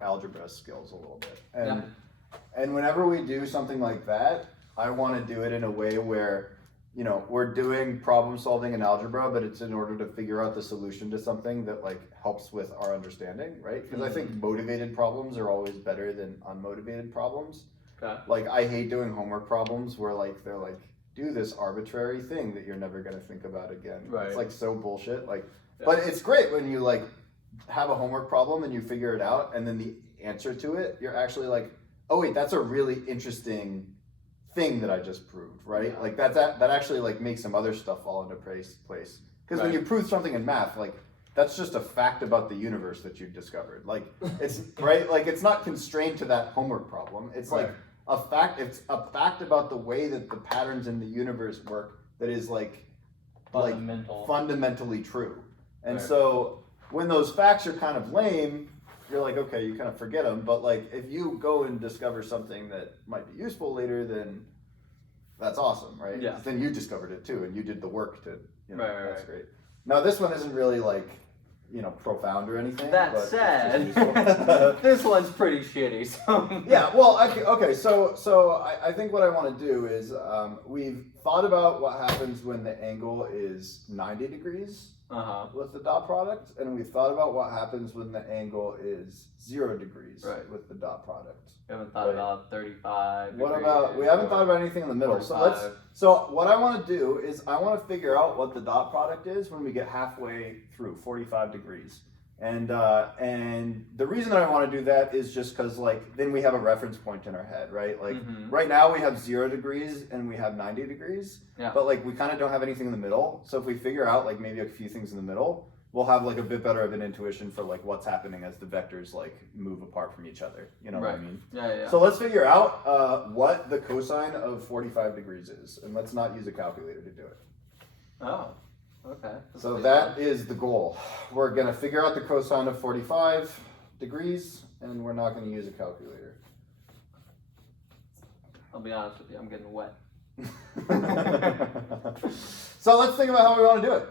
algebra skills a little bit. And whenever we do something like that, I want to do it in a way where, we're doing problem solving in algebra, but it's in order to figure out the solution to something that like helps with our understanding, right? Because I think motivated problems are always better than unmotivated problems. Okay. Like I hate doing homework problems where like they're like, do this arbitrary thing that you're never gonna think about again. Right. It's like so bullshit. Like, but it's great when you like have a homework problem and you figure it out, and then the answer to it, you're actually like, oh wait, that's a really interesting thing that I just proved, right? Like that actually like makes some other stuff fall into place. Because when you prove something in math, like that's just a fact about the universe that you discovered. Like it's right, like it's not constrained to that homework problem. It's like a fact. It's a fact about the way that the patterns in the universe work that is like fundamentally true. And so when those facts are kind of lame, you're like, okay, you kind of forget them. But like, if you go and discover something that might be useful later, then that's awesome, right? Yeah. Then you discovered it too, and you did the work to, that's right. great. Now this one isn't really like, profound or anything. That but said, this one's pretty shitty. So yeah. Well, okay. So I think what I want to do is we've thought about what happens when the angle is 90 degrees. With the dot product, and we've thought about what happens when the angle is 0 degrees with the dot product. We haven't thought about 35 What degrees. about, we haven't thought about anything in the middle. 45. So what I want to do is I want to figure out what the dot product is when we get halfway through 45 degrees. And the reason that I want to do that is just because like then we have a reference point in our head, right? Like right now we have 0 degrees and we have 90 degrees, but like we kind of don't have anything in the middle. So if we figure out like maybe a few things in the middle, we'll have like a bit better of an intuition for like what's happening as the vectors like move apart from each other. You know what I mean? Yeah. So let's figure out what the cosine of 45 degrees is, and let's not use a calculator to do it. Oh. Okay. So that is the goal. We're going to figure out the cosine of 45 degrees, and we're not going to use a calculator. I'll be honest with you, I'm getting wet. So let's think about how we want to do it.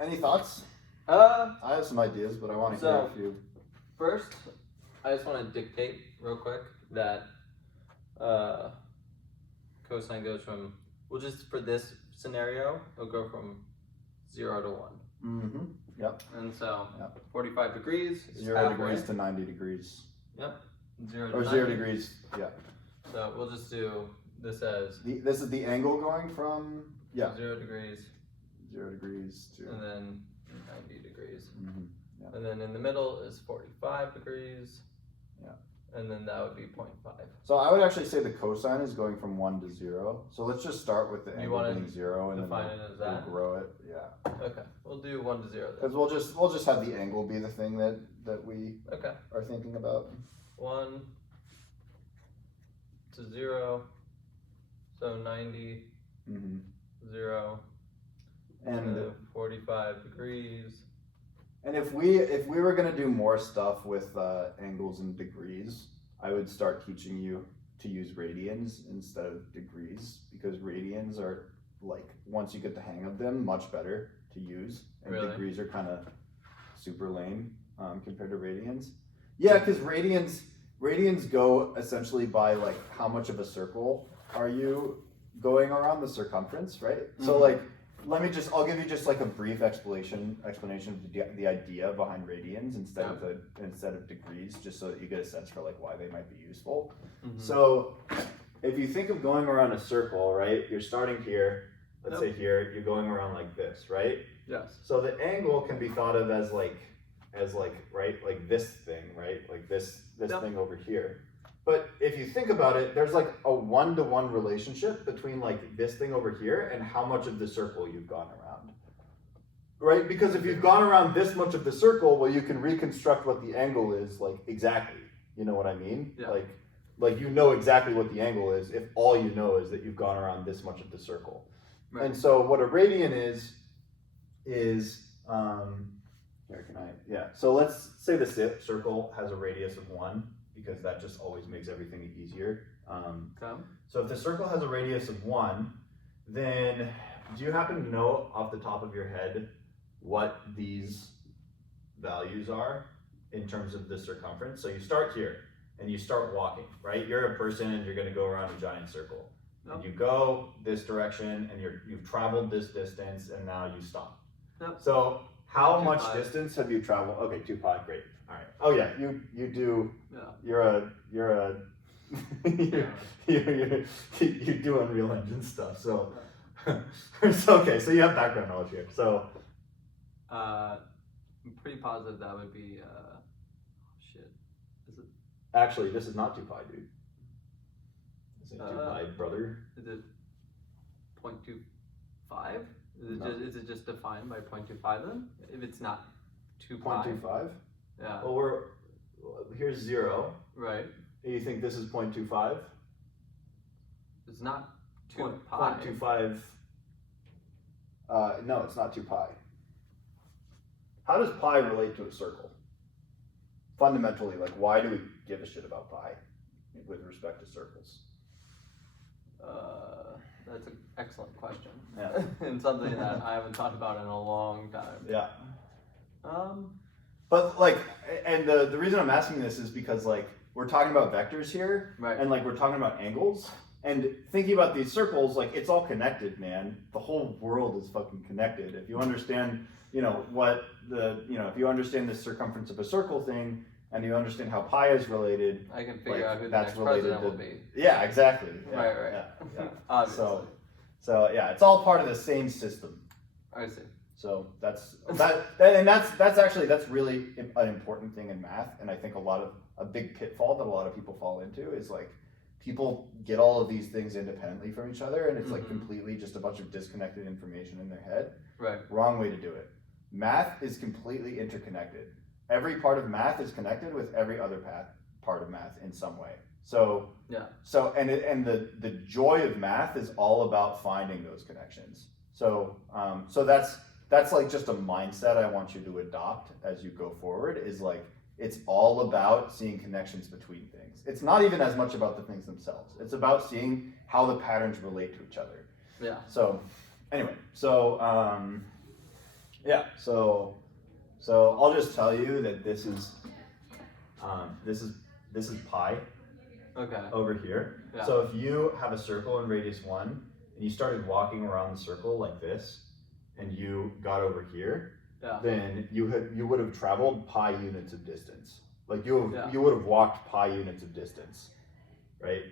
Any thoughts? I have some ideas, but I want to hear a few. First, I just want to dictate real quick that cosine goes from, for this scenario, it'll go from 0 to 1. Yep. And so 45 degrees is 0 halfway. degrees to 90 degrees. Yep. 0 to or 90. 0 degrees. Yeah. So we'll just do this as this is the angle going from 0 degrees. 0 degrees to and then 90 degrees. Yeah. And then in the middle is 45 degrees. Yeah. And then that would be 0.5. So I would actually say the cosine is going from 1 to 0. So let's just start with the angle being 0 and then we'll grow it. Yeah. Okay. We'll do 1 to 0 then. Because we'll just have the angle be the thing that we are thinking about. 1 to 0. So 90. 0. And 45 degrees. And if we were going to do more stuff with angles and degrees, I would start teaching you to use radians instead of degrees, because radians are like, once you get the hang of them, much better to use, and degrees are kind of super lame compared to radians. Yeah, because radians go essentially by like how much of a circle are you going around the circumference, right? So like, I'll give you just like a brief explanation of the idea behind radians instead of degrees, just so that you get a sense for like why they might be useful. So if you think of going around a circle, right, you're starting here, let's say here, you're going around like this, right? Yes. So the angle can be thought of as like right, like this thing, right? Like this thing over here. But if you think about it, there's like a 1-to-1 relationship between like this thing over here and how much of the circle you've gone around. Right? Because if you've gone around this much of the circle, well, you can reconstruct what the angle is like exactly. You know what I mean? Yeah. Like you know exactly what the angle is if all you know is that you've gone around this much of the circle. Right. And so what a radian is so let's say the circle has a radius of 1. Because that just always makes everything easier. So if the circle has a radius of 1, then do you happen to know off the top of your head what these values are in terms of the circumference. So you start here and you start walking, right? You're a person and you're going to go around a giant circle. Yep. And you go this direction and you've traveled this distance and now you stop. Yep. So how 2 much pi. distance have you traveled? Okay, 2 pi, great. All right. Oh yeah, you do. Yeah. You're a you do Unreal Engine stuff. So it's okay. So you have background knowledge here. So I'm pretty positive that would be shit. Is it actually, this is not 2 pi, dude. This is 2 pi, brother. is it 0.25? No. Is it just defined by 0.25 then? If it's not 2 pi. 0.25. Yeah. Well, here's 0. Right. You think this is 0.25? It's not 2 pi. 0.25. No, it's not 2 pi. How does pi relate to a circle? Fundamentally, like, why do we give a shit about pi with respect to circles? That's an excellent question. Yeah. And something that I haven't thought about in a long time. Yeah. But like, and the reason I'm asking this is because like we're talking about vectors here, Right. and like we're talking about angles, and thinking about these circles, like it's all connected, man. The whole world is fucking connected. If you understand, if you understand the circumference of a circle thing, and you understand how pi is related, I can figure like, out who the that's next related president to- will be. yeah, exactly. Yeah, Right. Yeah. Obviously. So yeah, it's all part of the same system. I see. So that's really an important thing in math, and I think a big pitfall that a lot of people fall into is like people get all of these things independently from each other, and it's like completely just a bunch of disconnected information in their head. Right. Wrong way to do it. Math is completely interconnected. Every part of math is connected with every other part of math in some way. So Yeah. So the joy of math is all about finding those connections. So that's like just a mindset I want you to adopt as you go forward, is like it's all about seeing connections between things. It's not even as much about the things themselves. It's about seeing how the patterns relate to each other. Yeah. So anyway, so I'll just tell you that this is pi Okay. over here. Yeah. So if you have a circle in radius 1 and you started walking around the circle like this, and you got over here, Yeah. then you would have traveled pi units of distance. Like you would have walked pi units of distance, right?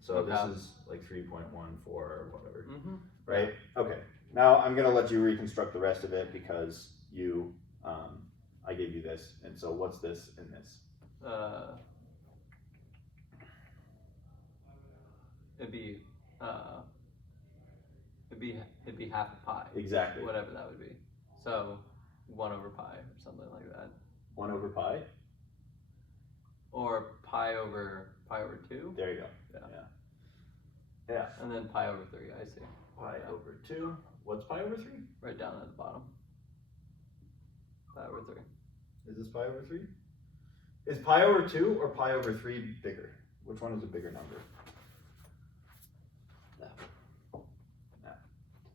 So Okay. this is like 3.14 or whatever, Mm-hmm. right? Okay. Now I'm gonna let you reconstruct the rest of it because I gave you this, and so what's this and this? It'd be half a pi. Exactly. Whatever that would be. So 1 over pi or something like that. 1 over pi? Or pi over 2. There you go. Yeah. And then pi over 3. I see. Pi over 2. What's pi over 3? Right down at the bottom. Pi over 3. Is this pi over 3? Is pi over 2 or pi over 3 bigger? Which one is a bigger number?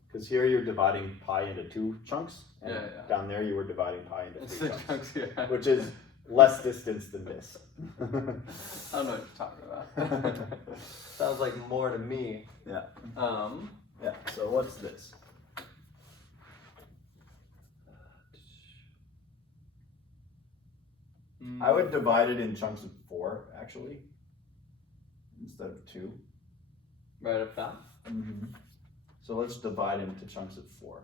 Because here you're dividing pi into 2 chunks, and down there you were dividing pi into 3 chunks, which is less distance than this. I don't know what you're talking about. Sounds like more to me. Yeah. Yeah. So what's this? I would divide it in chunks of 4, actually, instead of 2. Right up top? Mm-hmm. So let's divide into chunks of 4.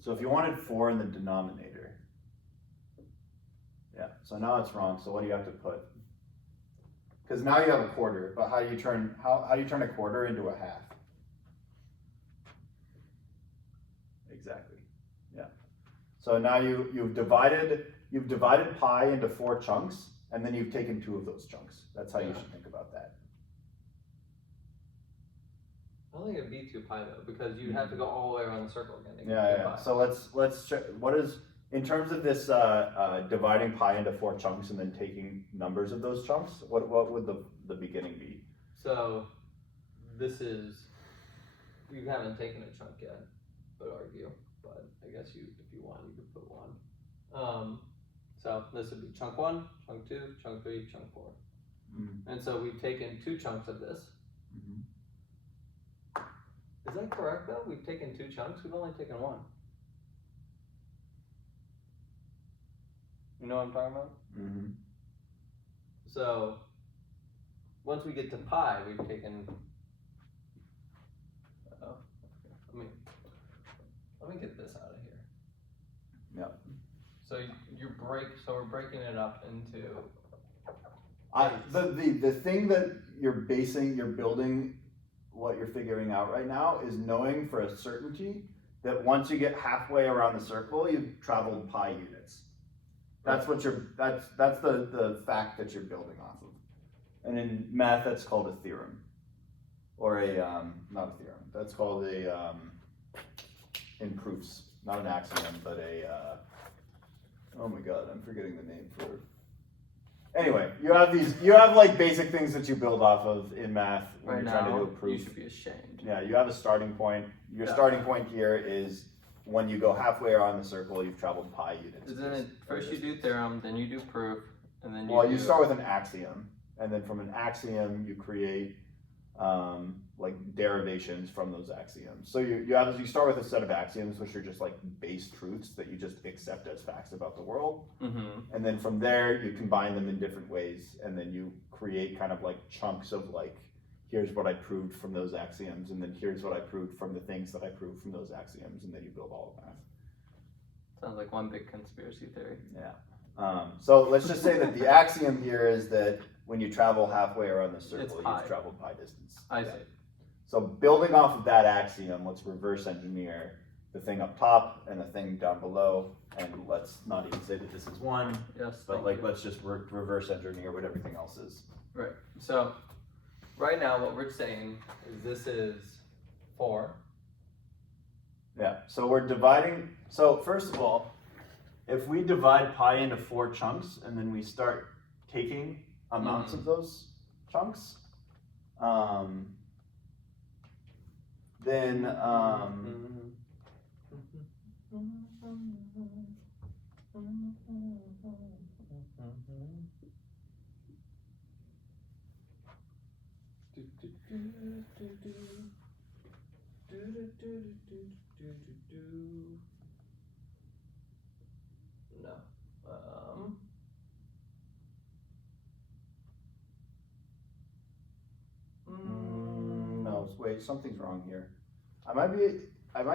So if you wanted 4 in the denominator, yeah, so now it's wrong, so what do you have to put? Because now you have a quarter, but how do you turn a quarter into a half? Exactly, yeah. So now you've divided pi into 4 chunks, and then you've taken 2 of those chunks. That's how you should think about that. I don't think it'd be 2 pi though, because you'd have to go all the way around the circle again to get 2 Yeah. pi. So let's check. What is, in terms of this dividing pi into 4 chunks and then taking numbers of those chunks? What would the beginning be? So this is, you haven't taken a chunk yet, but argue. But I guess if you want, you could put 1. So this would be chunk 1, chunk 2, chunk 3, chunk 4. And so we've taken 2 chunks of this. Is that correct though? We've taken 2 chunks? We've only taken 1. You know what I'm talking about? So once we get to pi, we've taken. Let me get this out of here. Yep. So So we're breaking it up into. The thing that you're building, what you're figuring out right now is knowing for a certainty that once you get halfway around the circle, you've traveled pi units. That's what that's the fact that you're building off of. And in math, that's called a theorem, or not a theorem. That's called in proofs, not an axiom, but oh my god, I'm forgetting the name for. Anyway, you have like basic things that you build off of in math when Right you're trying to do a now, proof. you should be ashamed. Yeah, you have a starting point. Your starting point here is when you go halfway around the circle, you've traveled pi units. Isn't it first you do theorem, then you do proof, and then you start with an axiom, and then from an axiom you create like derivations from those axioms. So you start with a set of axioms, which are just like base truths that you just accept as facts about the world. And then from there you combine them in different ways, and then you create kind of like chunks of like, here's what I proved from those axioms, and then here's what I proved from the things that I proved from those axioms, and then you build all of that. Sounds like one big conspiracy theory. Yeah. So let's just say that the axiom here is that when you travel halfway around the circle, you've traveled pi distance. I see. So building off of that axiom, let's reverse engineer the thing up top and the thing down below, and let's not even say that this is 1, but like let's just reverse engineer what everything else is. Right. So right now what we're saying is this is 4. Yeah, so we're dividing, so first of all, if we divide pi into 4 chunks and then we start taking amounts of those chunks, then no, wait, something's wrong here. I might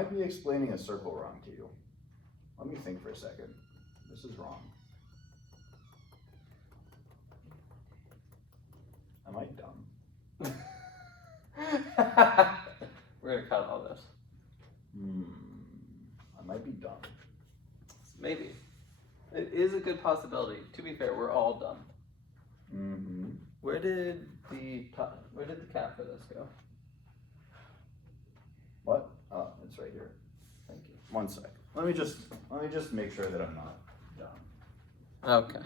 be explaining a circle wrong to you. Let me think for a second. This is wrong. Am I dumb? We're gonna cut all this. I might be dumb. Maybe. It is a good possibility. To be fair, we're all dumb. Where did the cap for this go? What? Oh, it's right here. Thank you. One sec. Let me just make sure that I'm not dumb. Okay.